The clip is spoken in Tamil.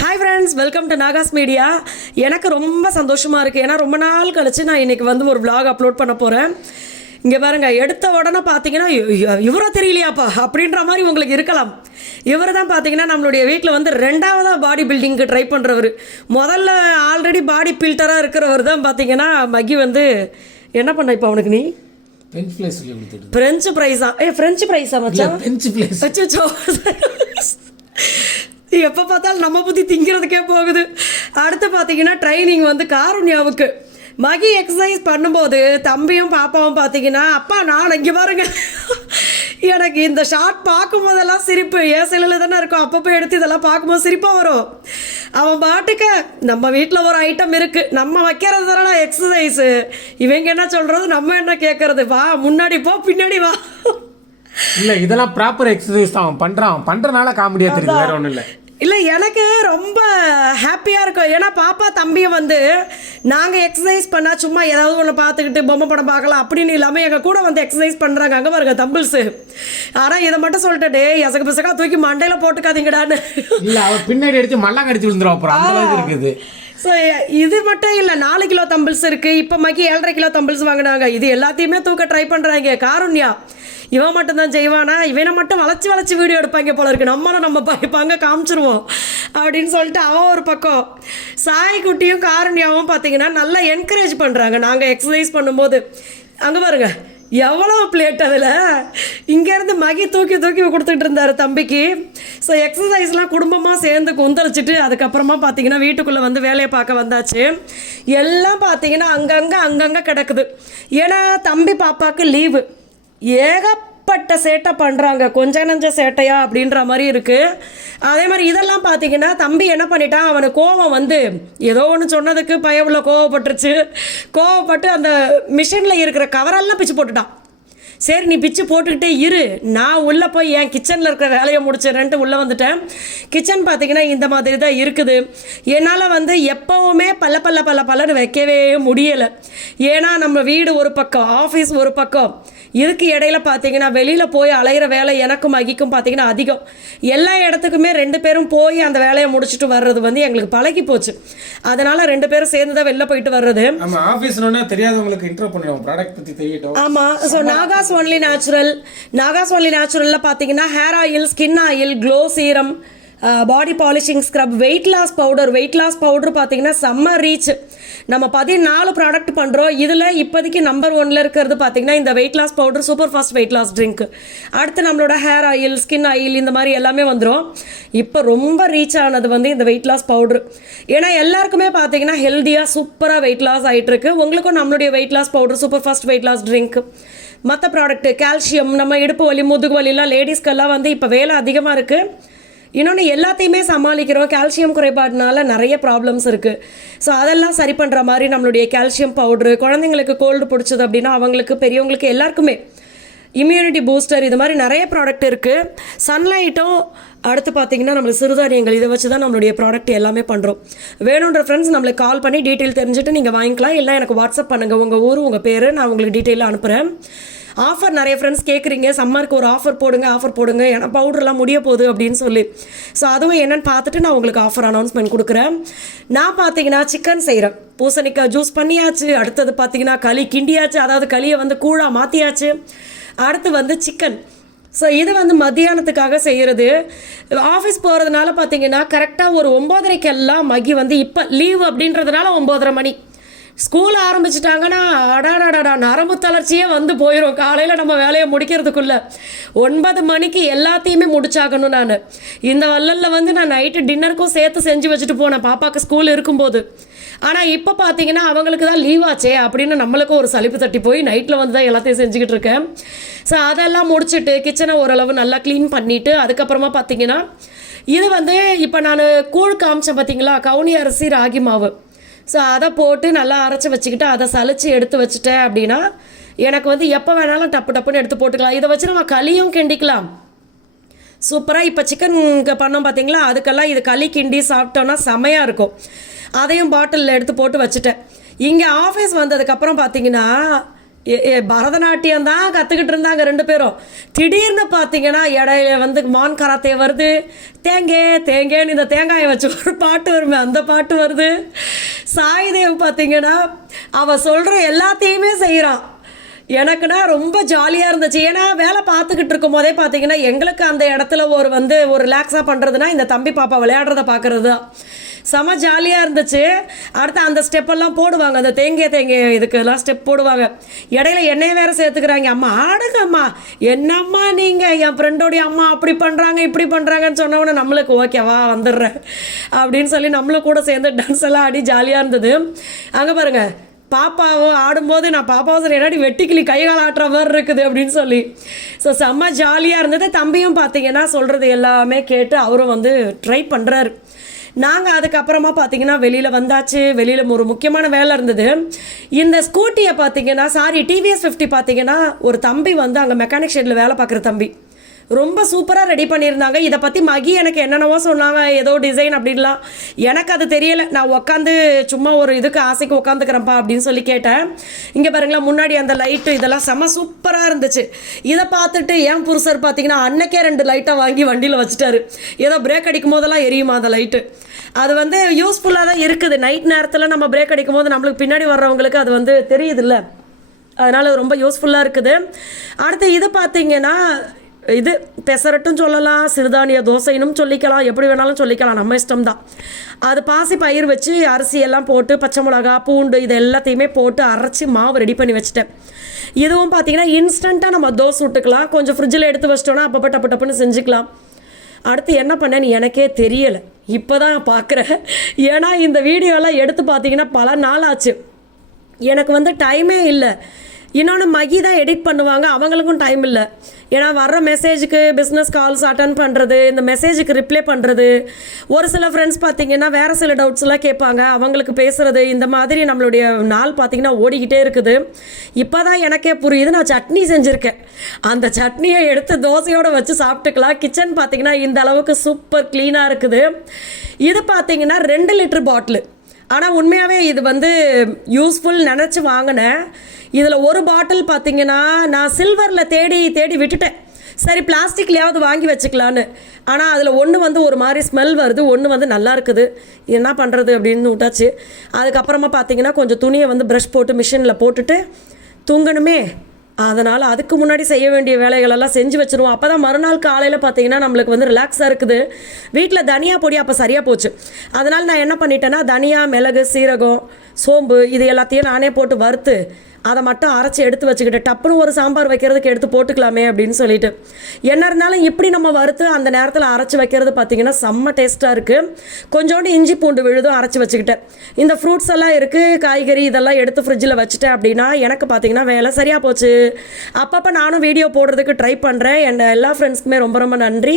Hi friends, welcome to Nahash media. எனக்கு ரொம்ப சந்தோஷமாக இருக்குது. ஏன்னா ரொம்ப நாள் கழிச்சு நான் இன்றைக்கி வந்து ஒரு vlog அப்லோட் பண்ண போகிறேன். இங்கே பாருங்கள், எடுத்த உடனே பார்த்தீங்கன்னா இவரோ தெரியலையாப்பா அப்படின்ற மாதிரி உங்களுக்கு இருக்கலாம். இவர் தான் பார்த்தீங்கன்னா நம்மளுடைய வீட்டில் வந்து ரெண்டாவதாக பாடி பில்டிங்க்கு ட்ரை பண்ணுறவர். முதல்ல ஆல்ரெடி பாடி பில்டராக இருக்கிறவர் தான் பார்த்தீங்கன்னா மக்கி வந்து என்ன பண்ண இப்போ அவனுக்கு நீ ஃப்ரெஞ்சு ப்ரைஸா ஃப்ரெஞ்சு ப்ரைஸா மச்சான் வச்சு எப்போ பார்த்தாலும் நம்ம புத்தி திங்கிறதுக்கே போகுது. அடுத்து பார்த்தீங்கன்னா ட்ரைனிங் வந்து காருண்யாவுக்கு மகி எக்ஸசைஸ் பண்ணும்போது தம்பியும் பாப்பாவும் பார்த்தீங்கன்னா அப்பா நான் இங்கே பாருங்க எனக்கு இந்த ஷார்ட் பார்க்கும்போதெல்லாம் சிரிப்பு ஏன் செல்லில் தானே இருக்கும். அப்பப்போ எடுத்து இதெல்லாம் பார்க்கும்போது சிரிப்பாக வரும். அவன் பாட்டுக்கு நம்ம வீட்டில் ஒரு ஐட்டம் இருக்குது, நம்ம வைக்கிறது தானே எக்ஸசைஸு. இவங்க என்ன சொல்கிறது, நம்ம என்ன கேட்குறது, வா முன்னாடி போ பின்னாடி வா. இல்லை இதெல்லாம் ப்ராப்பர் எக்ஸசைஸ் தான் அவன் பண்ணுறனால காமெடியாக தெரியுது, வேற ஒன்றும் இல்லை. இல்லை எனக்கு ரொம்ப ஹாப்பியாக இருக்கும். ஏன்னா பாப்பா தம்பியை வந்து நாங்கள் எக்ஸசைஸ் பண்ணால் சும்மா ஏதாவது ஒன்று பார்த்துக்கிட்டு பொம்மை படம் பார்க்கலாம் அப்படின்னு இல்லாமல் எங்கள் கூட வந்து எக்ஸசைஸ் பண்ணுறாங்க. அங்கே பாருங்க தம்பிள்ஸு. ஆனால் இதை மட்டும் சொல்லிட்டு எசக்கு பிசக்கா தூக்கி மண்டையில் போட்டுக்காதீங்கடான்னு. இல்லை அவன் பின்னாடி அடித்து மல்லாங்க அடிச்சு விழுந்துடும். அப்புறம் அந்த அளவுக்கு இருக்குது. ஸோ இது மட்டும் இல்லை, 4 கிலோ தம்பிள்ஸ் இருக்குது. இப்போ மக்கி 7.5 கிலோ தம்பிள்ஸ் வாங்கினாங்க. இது எல்லாத்தையுமே தூக்க ட்ரை பண்ணுறாங்க. காருண்யா இவன் மட்டும்தான் செய்வானா, இவனை மட்டும் வளைச்சி வீடியோ எடுப்பாங்க போல இருக்கு, நம்மளும் நம்ம பார்ப்பாங்க காமிச்சிருவோம் அப்படின்னு சொல்லிட்டு அவன் ஒரு பக்கம். சாய்குட்டியும் காருண்யாவும் பார்த்தீங்கன்னா நல்லா என்கரேஜ் பண்ணுறாங்க நாங்கள் எக்ஸசைஸ் பண்ணும்போது. அங்கே பாருங்க எவ்வளோ பிளேட் அதில் இங்கேருந்து மகி தூக்கி கொடுத்துட்டு இருந்தார் தம்பிக்கு. ஸோ எக்ஸசைஸ்லாம் குடும்பமாக சேர்ந்து கொந்தளிச்சிட்டு அதுக்கப்புறமா பார்த்தீங்கன்னா வீட்டுக்குள்ளே வந்து வேலையை பார்க்க வந்தாச்சு. எல்லாம் பார்த்தீங்கன்னா அங்கங்கே கிடக்குது. ஏன்னா தம்பி பாப்பாவுக்கு லீவு. ஏகப்பட்ட சேட்டை பண்ணுறாங்க, கொஞ்ச நஞ்ச சேட்டையா அப்படின்ற மாதிரி இருக்குது. அதே மாதிரி இதெல்லாம் பார்த்தீங்கன்னா தம்பி என்ன பண்ணிட்டான், அவனுக்கு கோவம் வந்து ஏதோ ஒன்று சொன்னதுக்கு பயவுள்ள கோவப்பட்டு அந்த மிஷினில் இருக்கிற கவரெல்லாம் பிச்சு போட்டுட்டான். சரி நீ பிச்சு போட்டுக்கிட்டே இரு, நான் உள்ளே போய் என் கிச்சனில் இருக்கிற வேலையை முடிச்சிடறேன்ட்டு உள்ளே வந்துட்டேன். கிச்சன் பார்த்தீங்கன்னா இந்த மாதிரி தான் இருக்குது. என்னால் வந்து எப்போவுமே பல்லன்னு வைக்கவே முடியலை. ஏன்னா நம்ம வீடு ஒரு பக்கம், ஆஃபீஸ் ஒரு பக்கம், இதுக்கு இடையில பார்த்தீங்கன்னா வெளியில் போய் அலைகிற வேலை எனக்கும் மகிக்கும் பார்த்தீங்கன்னா அதிகம். எல்லா இடத்துக்குமே 2 பேரும் போய் அந்த வேலையை முடிச்சுட்டு வர்றது வந்து எங்களுக்கு பழகி போச்சு. அதனால் 2 பேரும் சேர்ந்து தான் வெளில போயிட்டு வர்றது. தெரியாதவங்களுக்கு இன்ட்ரோ பண்ணுவோம், ப்ராடக்ட் பற்றி தெரியட்டும். ஆமாம். ஸோ நாகாஸ் ஒன்லி நேச்சுரலில் பார்த்தீங்கன்னா hair oil, skin oil, glow serum, body polishing scrub, weight loss powder பார்த்தீங்கன்னா செம்ம ரீச். நம்ம 14 ப்ராடக்ட் பண்ணுறோம். இதில் இப்போதைக்கு நம்பர் 1ல் இருக்கிறது பார்த்தீங்கன்னா இந்த weight loss powder, super fast weight loss drink. அடுத்து நம்மளோட ஹேர் ஆயில், ஸ்கின் ஆயில் இந்த மாதிரி எல்லாமே வந்துடும். இப்போ ரொம்ப ரீச் ஆனது வந்து இந்த வெயிட் லாஸ் பவுடர். ஏன்னா எல்லாருக்குமே பார்த்தீங்கன்னா ஹெல்த்தியாக சூப்பராக வெயிட் லாஸ் ஆகிட்டுருக்கு. உங்களுக்கும் நம்மளுடைய weight loss powder, super fast weight loss drink, மற்ற ப்ராடக்ட்டு கால்சியம், நம்ம இடுப்பு வலி, முதுகு வலிலாம் லேடிஸ்க்கெல்லாம் வந்து இப்போ வேலை அதிகமாக இருக்குது. இன்னொன்று எல்லாத்தையுமே சமாளிக்கிறோம். கால்சியம் குறைபாடுனால நிறைய ப்ராப்ளம்ஸ் இருக்குது. ஸோ அதெல்லாம் சரி பண்ணுற மாதிரி நம்மளுடைய கால்சியம் பவுட்ரு, குழந்தைங்களுக்கு கோல்டு பிடிச்சது அப்படின்னா அவங்களுக்கு, பெரியவங்களுக்கு எல்லாருக்குமே இம்யூனிட்டி பூஸ்டர், இது மாதிரி நிறைய ப்ராடக்ட் இருக்குது. சன்லைட்டும் அடுத்து பார்த்தீங்கன்னா நம்மளுக்கு சிறுதானியங்கள், இதை வச்சு தான் நம்மளுடைய ப்ராடக்ட் எல்லாமே பண்ணுறோம். வேணுன்ற ஃப்ரெண்ட்ஸ் நம்மளுக்கு கால் பண்ணி டீட்டெயில் தெரிஞ்சுட்டு நீங்கள் வாங்கிக்கலாம். இல்லை எனக்கு வாட்ஸ்அப் பண்ணுங்கள், உங்கள் ஊர் உங்கள் பேர், நான் உங்களுக்கு டீட்டெயிலாக அனுப்புகிறேன். ஆஃபர் நிறைய ஃப்ரெண்ட்ஸ் கேட்குறீங்க, சம்மருக்கு ஒரு ஆஃபர் போடுங்க ஏன்னா பவுடர்லாம் முடிய போகுது அப்படின்னு சொல்லி. ஸோ அதுவும் என்னென்னு பார்த்துட்டு நான் உங்களுக்கு ஆஃபர் அனௌன்ஸ்மெண்ட் கொடுக்குறேன். நான் பார்த்தீங்கன்னா சிக்கன் செய்கிறேன். பூசணிக்காய் ஜூஸ் பண்ணியாச்சு. அடுத்தது பார்த்தீங்கன்னா களி கிண்டியாச்சு, அதாவது களியை வந்து கூழாக மாற்றியாச்சு. அடுத்து வந்து சிக்கன். ஸோ இது வந்து மத்தியானத்துக்காக செய்கிறது. ஆஃபீஸ் போகிறதுனால பார்த்தீங்கன்னா கரெக்டாக ஒரு 9:30 மகி வந்து இப்போ லீவு அப்படின்றதுனால 9:30 மணி. ஸ்கூல் ஆரம்பிச்சிட்டாங்கன்னா அடாடாடா நரம்பு தளர்ச்சியே வந்து போயிடும். காலையில் நம்ம வேலையை முடிக்கிறதுக்குள்ளே 9 மணிக்கு எல்லாத்தையுமே முடிச்சாகணும். நான் இந்த வள்ளலில் வந்து நான் நைட்டு டின்னருக்கும் சேர்த்து செஞ்சு வச்சுட்டு போனேன் பாப்பாவுக்கு ஸ்கூல் இருக்கும்போது. ஆனால் இப்போ பார்த்தீங்கன்னா அவங்களுக்கு தான் லீவ் ஆச்சே அப்படின்னு நம்மளுக்கும் ஒரு சலிப்பு தட்டி போய் நைட்டில் வந்து தான் எல்லாத்தையும் செஞ்சுக்கிட்டு இருக்கேன். ஸோ அதெல்லாம் முடிச்சுட்டு கிச்சனை ஓரளவு நல்லா க்ளீன் பண்ணிவிட்டு அதுக்கப்புறமா பார்த்தீங்கன்னா இது வந்து இப்போ நான் கூழ் காமிச்சேன் பார்த்தீங்களா, கவுனி அரிசி ராகி மாவு. ஸோ அதை போட்டு நல்லா அரைச்சி வச்சுக்கிட்டு அதை சலிச்சு எடுத்து வச்சுட்டேன் அப்படின்னா எனக்கு வந்து எப்போ வேணாலும் டப்புன்னு எடுத்து போட்டுக்கலாம். இதை வச்சு நம்ம களியும் கிண்டிக்கலாம் சூப்பராக. இப்போ சிக்கனுக்கு பண்ணோம் பார்த்தீங்களா, அதுக்கெல்லாம் இது களி கிண்டி சாப்பிட்டோன்னா செமையாக இருக்கும். அதையும் பாட்டிலில் எடுத்து போட்டு வச்சுட்டேன். இங்கே ஆஃபீஸ் வந்ததுக்கப்புறம் பார்த்தீங்கன்னா பரதநாட்டியம் தான் கற்றுக்கிட்டு இருந்தாங்க 2 பேரும். திடீர்னு பார்த்தீங்கன்னா இடையில வந்து மான் கராத்தே வருது, தேங்கேன்னு இந்த தேங்காயை வச்சு ஒரு பாட்டு வருமே அந்த பாட்டு வருது. சாய்தேவ் பார்த்தீங்கன்னா அவள் சொல்கிற எல்லாத்தையுமே செய்கிறான். எனக்குன்னா ரொம்ப ஜாலியாக இருந்துச்சு. ஏன்னா வேலை பார்த்துக்கிட்டு இருக்கும் போதே பார்த்தீங்கன்னா எங்களுக்கு அந்த இடத்துல ஒரு ரிலாக்ஸாக பண்ணுறதுனா இந்த தம்பி பாப்பா விளையாடுறத பார்க்குறது தான் செம ஜாலியாக இருந்துச்சு. அடுத்து அந்த ஸ்டெப்பெல்லாம் போடுவாங்க, அந்த தேங்காய் இதுக்கெல்லாம் ஸ்டெப் போடுவாங்க. இடையில என்னைய வேற சேர்த்துக்கிறாங்க. அம்மா ஆடுங்க அம்மா, என்னம்மா நீங்கள் என் ஃப்ரெண்டோடைய அம்மா அப்படி பண்ணுறாங்க இப்படி பண்ணுறாங்கன்னு சொன்னவொன்னே நம்மளுக்கு ஓகேவா வந்துடுறேன் அப்படின்னு சொல்லி நம்மளும் கூட சேர்ந்து டான்ஸ் எல்லாம் ஆடி ஜாலியாக இருந்தது. அங்கே பாருங்கள், பாப்பாவும் ஆடும்போது நான் பாப்பாவும் சரி என்னாடி வெட்டிக்கிளி கைகால் ஆட்டுற மாதிரி இருக்குது அப்படின்னு சொல்லி ஸோ செம்ம ஜாலியாக இருந்தது. தம்பியும் பார்த்தீங்கன்னா சொல்கிறது எல்லாமே கேட்டு அவரும் வந்து ட்ரை பண்ணுறாரு. நாங்கள் அதுக்கப்புறமா பார்த்தீங்கன்னா வெளியில் வந்தாச்சு. வெளியில் ஒரு முக்கியமான வேலை இருந்தது. இந்த ஸ்கூட்டியை பார்த்தீங்கன்னா டிவிஎஸ் 50 பார்த்தீங்கன்னா ஒரு தம்பி வந்து அங்கே மெக்கானிக் ஷெட்டில் வேலை பார்க்குற தம்பி ரொம்ப சூப்பராக ரெடி பண்ணியிருந்தாங்க. இதை பற்றி மகி எனக்கு என்னென்னவோ சொன்னாங்க, ஏதோ டிசைன் அப்படின்லாம். எனக்கு அது தெரியலை. நான் உட்காந்து சும்மா ஒரு இதுக்கு ஆசைக்கு உட்காந்துக்கிறேன்ப்பா அப்படின்னு சொல்லி கேட்டேன். இங்கே பாருங்களேன், முன்னாடி அந்த லைட்டு இதெல்லாம் செம்ம சூப்பராக இருந்துச்சு. இதை பார்த்துட்டு என் புருஷர் பார்த்தீங்கன்னா அன்னைக்கே 2 லைட்டை வாங்கி வண்டியில் வச்சுட்டாரு. ஏதோ பிரேக் அடிக்கும் போதெல்லாம் எரியுமா அந்த லைட்டு. அது வந்து யூஸ்ஃபுல்லாக தான் இருக்குது. நைட் நேரத்தில் நம்ம பிரேக் அடிக்கும் போது நம்மளுக்கு பின்னாடி வர்றவங்களுக்கு அது வந்து தெரியுதுல்ல, அதனால் ரொம்ப யூஸ்ஃபுல்லாக இருக்குது. அடுத்து இது பார்த்தீங்கன்னா இது பெசரட்டும் சொல்லலாம், சிறுதானிய தோசைனும் சொல்லிக்கலாம், எப்படி வேணாலும் சொல்லிக்கலாம், நம்ம இஷ்டம்தான். அது பாசி பயிர் வச்சு அரிசியெல்லாம் போட்டு பச்சை மிளகா பூண்டு இது எல்லாத்தையுமே போட்டு அரைச்சி மாவு ரெடி பண்ணி வச்சுட்டேன். இதுவும் பார்த்தீங்கன்னா இன்ஸ்டண்ட்டாக நம்ம தோசை விட்டுக்கலாம். கொஞ்சம் ஃப்ரிட்ஜில் எடுத்து வச்சிட்டோன்னா அப்பப்போ டப்புன்னு செஞ்சுக்கலாம். அடுத்து என்ன பண்ணேன்னு எனக்கே தெரியலை, இப்போ தான் பார்க்குறேன். ஏன்னா இந்த வீடியோலாம் எடுத்து பார்த்தீங்கன்னா பல நாள் ஆச்சு. எனக்கு வந்து டைமே இல்லை. இன்னொன்று மகி தான் எடிட் பண்ணுவாங்க, அவங்களுக்கும் டைம் இல்லை. ஏன்னா வர்ற மெசேஜுக்கு பிஸ்னஸ் கால்ஸ் அட்டன் பண்ணுறது, இந்த மெசேஜுக்கு ரிப்ளை பண்ணுறது, ஒரு சில ஃப்ரெண்ட்ஸ் பார்த்திங்கன்னா வேறு சில டவுட்ஸ்லாம் கேட்பாங்க, அவங்களுக்கு பேசுகிறது, இந்த மாதிரி நம்மளுடைய நாள் பார்த்திங்கன்னா ஓடிக்கிட்டே இருக்குது. இப்போ தான் எனக்கே புரியுது. நான் சட்னி செஞ்சுருக்கேன், அந்த சட்னியை எடுத்து தோசையோடு வச்சு சாப்பிட்டுக்கலாம். கிச்சன் பார்த்திங்கன்னா இந்த அளவுக்கு சூப்பர் க்ளீனாக இருக்குது. இது பார்த்திங்கன்னா 2 லிட்டர் பாட்டிலு. ஆனால் உண்மையாகவே இது வந்து யூஸ்ஃபுல் நினச்சி வாங்கினேன். இதில் ஒரு பாட்டில் பார்த்தீங்கன்னா நான் சில்வரில் தேடி விட்டுட்டேன். சரி பிளாஸ்டிக்லையாவது வாங்கி வச்சுக்கலான்னு. ஆனால் அதில் ஒன்று வந்து ஒரு மாதிரி ஸ்மெல் வருது, ஒன்று வந்து நல்லா இருக்குது. என்ன பண்ணுறது அப்படின்னு விட்டாச்சு. அதுக்கப்புறமா பார்த்தீங்கன்னா கொஞ்சம் துணியை வந்து ப்ரஷ் போட்டு மிஷினில் போட்டுட்டு தூங்கணுமே, அதனால் அதுக்கு முன்னாடி செய்ய வேண்டிய வேலைகளெல்லாம் செஞ்சு வச்சுருவோம். அப்போ தான் மறுநாள் காலையில் பார்த்தீங்கன்னா நம்மளுக்கு வந்து ரிலாக்ஸாக இருக்குது. வீட்டில் தனியா பொடி அப்போ சரியாக போச்சு. அதனால் நான் என்ன பண்ணிட்டேன்னா தனியா, மிளகு, சீரகம், சோம்பு இது எல்லாத்தையும் நானே போட்டு வறுத்து அதை மட்டும் அரைச்சி எடுத்து வச்சுக்கிட்டு டப்புன்னு ஒரு சாம்பார் வைக்கிறதுக்கு எடுத்து போட்டுக்கலாமே அப்படின்னு சொல்லிட்டு. என்ன இருந்தாலும் இப்படி நம்ம வறுத்து அந்த நேரத்தில் அரைச்சி வைக்கிறது பார்த்திங்கன்னா செம்ம டேஸ்ட்டாக இருக்குது. கொஞ்சோண்டு இஞ்சி பூண்டு விழுதும் அரைச்சி வச்சுக்கிட்டேன். இந்த ஃப்ரூட்ஸ் எல்லாம் இருக்குது, காய்கறி இதெல்லாம் எடுத்து ஃப்ரிட்ஜில் வச்சுட்டேன் அப்படின்னா எனக்கு பார்த்திங்கன்னா வேலை சரியாக போச்சு. அப்பப்போ நானும் வீடியோ போடுறதுக்கு ட்ரை பண்ணுறேன். எல்லா ஃப்ரெண்ட்ஸ்க்குமே ரொம்ப ரொம்ப நன்றி.